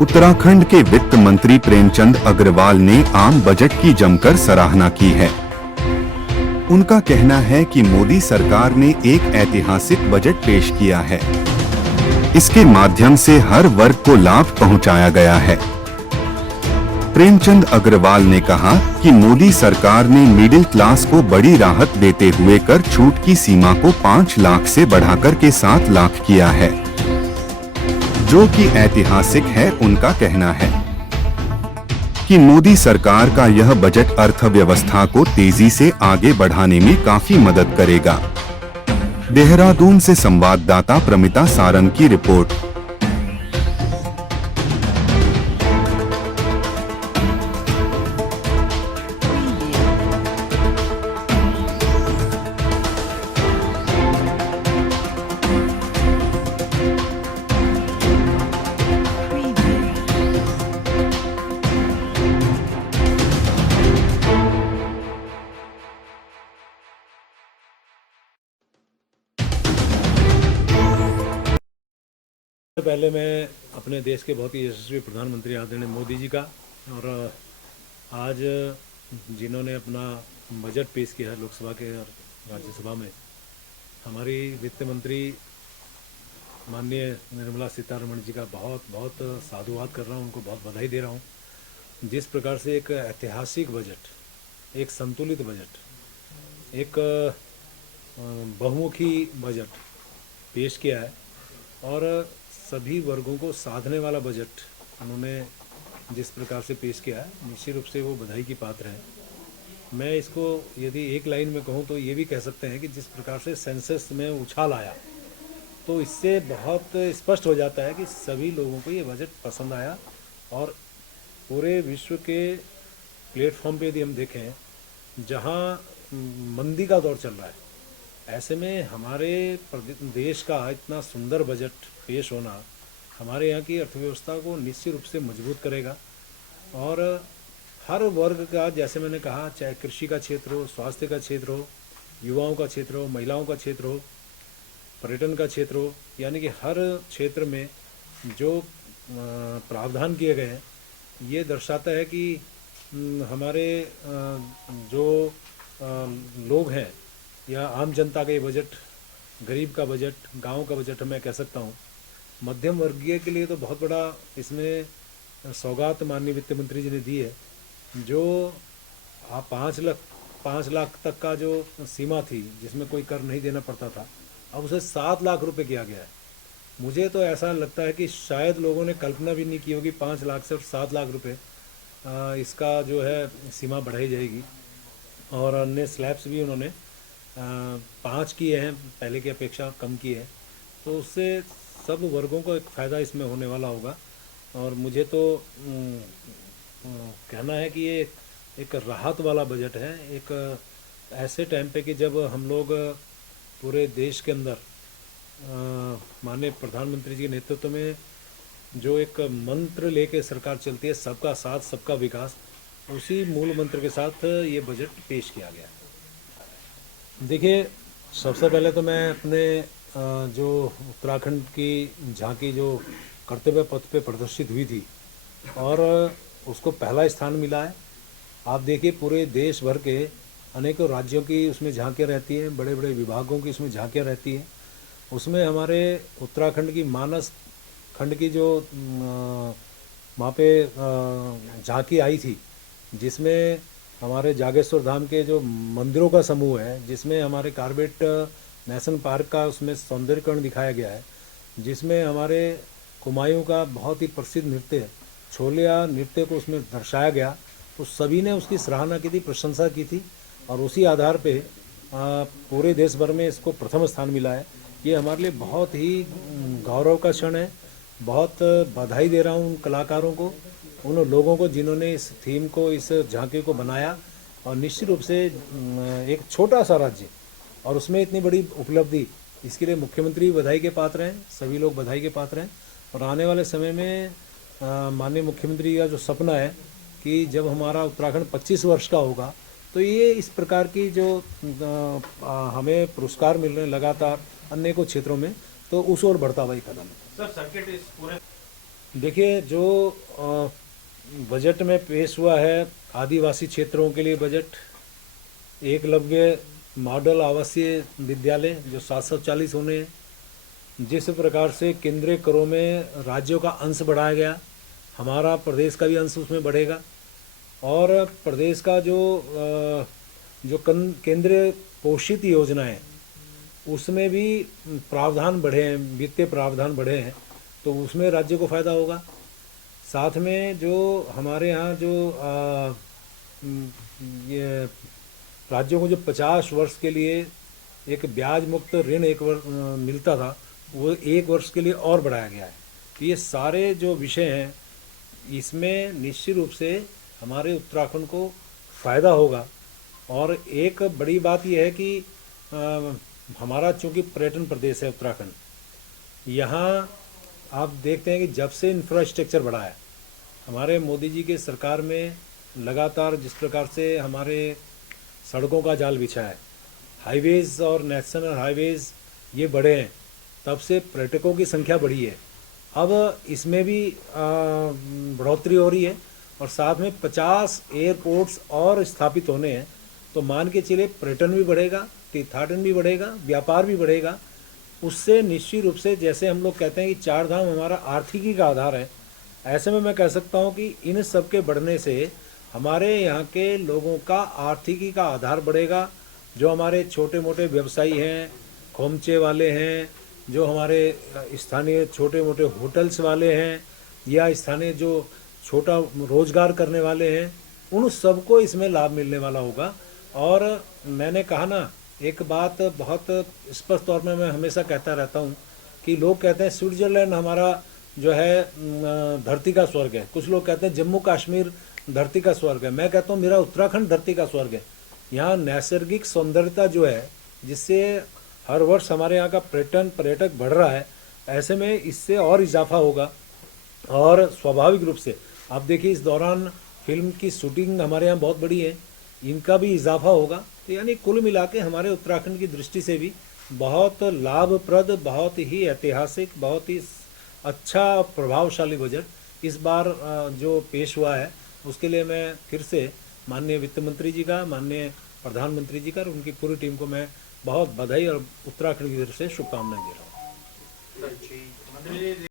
उत्तराखंड के वित्त मंत्री प्रेमचंद अग्रवाल ने आम बजट की जमकर सराहना की है। उनका कहना है कि मोदी सरकार ने एक ऐतिहासिक बजट पेश किया है। इसके माध्यम से हर वर्ग को लाभ पहुंचाया गया है। प्रेमचंद अग्रवाल ने कहा कि मोदी सरकार ने मिडिल क्लास को बड़ी राहत देते हुए कर छूट की सीमा को 5 लाख से बढ़ाकर के 7 लाख किया है, जो कि ऐतिहासिक है। उनका कहना है कि मोदी सरकार का यह बजट अर्थव्यवस्था को तेजी से आगे बढ़ाने में काफी मदद करेगा। देहरादून से संवाददाता प्रमिता सारंग की रिपोर्ट। पहले मैं अपने देश के बहुत ही यशस्वी प्रधानमंत्री आदरणीय मोदी जी का और आज जिन्होंने अपना बजट पेश किया है लोकसभा के और राज्यसभा में, हमारी वित्त मंत्री माननीय निर्मला सीतारमण जी का बहुत बहुत साधुवाद कर रहा हूँ, उनको बहुत बधाई दे रहा हूँ। जिस प्रकार से एक ऐतिहासिक बजट, एक संतुलित बजट, एक बहुमुखी बजट पेश किया है और सभी वर्गों को साधने वाला बजट उन्होंने जिस प्रकार से पेश किया है, निश्चित रूप से वो बधाई की पात्र है। मैं इसको यदि एक लाइन में कहूँ तो ये भी कह सकते हैं कि जिस प्रकार से सेंसस में उछाल आया, तो इससे बहुत स्पष्ट हो जाता है कि सभी लोगों को ये बजट पसंद आया। और पूरे विश्व के प्लेटफॉर्म पे यदि हम देखें, जहाँ मंदी का दौर चल रहा है, ऐसे में हमारे देश का इतना सुंदर बजट पेश होना हमारे यहाँ की अर्थव्यवस्था को निश्चित रूप से मजबूत करेगा। और हर वर्ग का, जैसे मैंने कहा, चाहे कृषि का क्षेत्र हो, स्वास्थ्य का क्षेत्र हो, युवाओं का क्षेत्र हो, महिलाओं का क्षेत्र हो, पर्यटन का क्षेत्र हो, यानी कि हर क्षेत्र में जो प्रावधान किए गए हैं, ये दर्शाता है कि हमारे जो लोग हैं या आम जनता का ये बजट, गरीब का बजट, गांव का बजट मैं कह सकता हूँ, मध्यम वर्गीय के लिए तो बहुत बड़ा इसमें सौगात माननीय वित्त मंत्री जी ने दी है। जो 5 लाख तक का जो सीमा थी, जिसमें कोई कर नहीं देना पड़ता था, अब उसे 7 लाख रुपए किया गया है। मुझे तो ऐसा लगता है कि शायद लोगों ने कल्पना भी नहीं की होगी 5 लाख से 7 लाख रुपए इसका जो है सीमा बढ़ाई जाएगी। और अन्य स्लैब्स भी उन्होंने 5 किए हैं, पहले की अपेक्षा कम किए हैं, तो उससे सब वर्गों को एक फ़ायदा इसमें होने वाला होगा। और मुझे तो कहना है कि ये एक राहत वाला बजट है, एक ऐसे टाइम पे कि जब हम लोग पूरे देश के अंदर माननीय प्रधानमंत्री जी के नेतृत्व में जो एक मंत्र लेके सरकार चलती है, सबका साथ सबका विकास, उसी मूल मंत्र के साथ ये बजट पेश किया गया। देखिए, सबसे पहले तो मैं अपने जो उत्तराखंड की झांकी जो कर्तव्य पथ पे प्रदर्शित हुई थी और उसको पहला स्थान मिला है। आप देखिए, पूरे देश भर के अनेकों राज्यों की उसमें झांकियाँ रहती हैं, बड़े बड़े विभागों की उसमें झांकियाँ रहती हैं। उसमें हमारे उत्तराखंड की मानस खंड की जो वहाँ पे झांकी आई थी, जिसमें हमारे जागेश्वर धाम के जो मंदिरों का समूह है, जिसमें हमारे कार्बेट नेशनल पार्क का उसमें सौंदर्यीकरण दिखाया गया है, जिसमें हमारे कुमायूं का बहुत ही प्रसिद्ध नृत्य छोलिया नृत्य को उसमें दर्शाया गया, तो सभी ने उसकी सराहना की थी, प्रशंसा की थी। और उसी आधार पे पूरे देश भर में इसको प्रथम स्थान मिला है। ये हमारे लिए बहुत ही गौरव का क्षण है। बहुत बधाई दे रहा हूँ उन कलाकारों को, उन लोगों को जिन्होंने इस थीम को, इस झांकी को बनाया। और निश्चित रूप से एक छोटा सा राज्य और उसमें इतनी बड़ी उपलब्धि, इसके लिए मुख्यमंत्री बधाई के पात्र हैं, सभी लोग बधाई के पात्र हैं। और आने वाले समय में माननीय मुख्यमंत्री का जो सपना है कि जब हमारा उत्तराखंड 25 वर्ष का होगा, तो ये इस प्रकार की जो हमें पुरस्कार मिल रहे हैं लगातार अनेकों क्षेत्रों में, तो उस ओर बढ़ता हुआ कदम है। सर, सर्किट इस पूरे देखिए, जो बजट में पेश हुआ है, आदिवासी क्षेत्रों के लिए बजट, एकलव्य मॉडल आवासीय विद्यालय जो 740 होने हैं, जिस प्रकार से केंद्रीय करों में राज्यों का अंश बढ़ाया गया, हमारा प्रदेश का भी अंश उसमें बढ़ेगा। और प्रदेश का जो केंद्रीय पोषित योजनाएं, उसमें भी प्रावधान बढ़े हैं, वित्तीय प्रावधान बढ़े हैं, तो उसमें राज्य को फ़ायदा होगा। साथ में जो हमारे यहाँ जो ये राज्यों को जो 50 वर्ष के लिए एक ब्याज मुक्त ऋण मिलता था, वो 1 वर्ष के लिए और बढ़ाया गया है। तो ये सारे जो विषय हैं, इसमें निश्चित रूप से हमारे उत्तराखंड को फ़ायदा होगा। और एक बड़ी बात यह है कि हमारा चूँकि पर्यटन प्रदेश है उत्तराखंड, यहाँ आप देखते हैं कि जब से इंफ्रास्ट्रक्चर बढ़ा है, हमारे मोदी जी के सरकार में लगातार जिस प्रकार से हमारे सड़कों का जाल बिछा है, हाईवेज़ और नेशनल हाईवेज़ ये बढ़े हैं, तब से पर्यटकों की संख्या बढ़ी है। अब इसमें भी बढ़ोतरी हो रही है और साथ में 50 एयरपोर्ट्स और स्थापित होने हैं। तो मान के चलिए पर्यटन भी बढ़ेगा, तीर्थाटन भी बढ़ेगा, व्यापार भी बढ़ेगा। उससे निश्चित रूप से, जैसे हम लोग कहते हैं कि 4 धाम हमारा आर्थिकी का आधार है, ऐसे में मैं कह सकता हूँ कि इन सब के बढ़ने से हमारे यहाँ के लोगों का आर्थिकी का आधार बढ़ेगा। जो हमारे छोटे मोटे व्यवसायी हैं, खोमचे वाले हैं, जो हमारे स्थानीय छोटे मोटे होटल्स वाले हैं, या स्थानीय जो छोटा रोजगार करने वाले हैं, उन सबको इसमें लाभ मिलने वाला होगा। और मैंने कहा ना, एक बात बहुत स्पष्ट तौर में मैं हमेशा कहता रहता हूँ कि लोग कहते हैं स्विट्जरलैंड हमारा जो है धरती का स्वर्ग है, कुछ लोग कहते हैं जम्मू कश्मीर धरती का स्वर्ग है। मैं कहता हूँ मेरा उत्तराखंड धरती का स्वर्ग है। यहाँ नैसर्गिक सौंदर्यता जो है, जिससे हर वर्ष हमारे यहाँ का पर्यटक बढ़ रहा है, ऐसे में इससे और इजाफा होगा। और स्वाभाविक रूप से आप देखिए, इस दौरान फिल्म की शूटिंग हमारे यहाँ बहुत बड़ी है, इनका भी इजाफा होगा। तो यानी कुल मिला के हमारे उत्तराखंड की दृष्टि से भी बहुत लाभप्रद, बहुत ही ऐतिहासिक, बहुत ही अच्छा प्रभावशाली बजट इस बार जो पेश हुआ है, उसके लिए मैं फिर से माननीय वित्त मंत्री जी का, माननीय प्रधानमंत्री जी का और उनकी पूरी टीम को मैं बहुत बधाई और उत्तराखंड की तरफ से शुभकामनाएं दे रहा हूँ।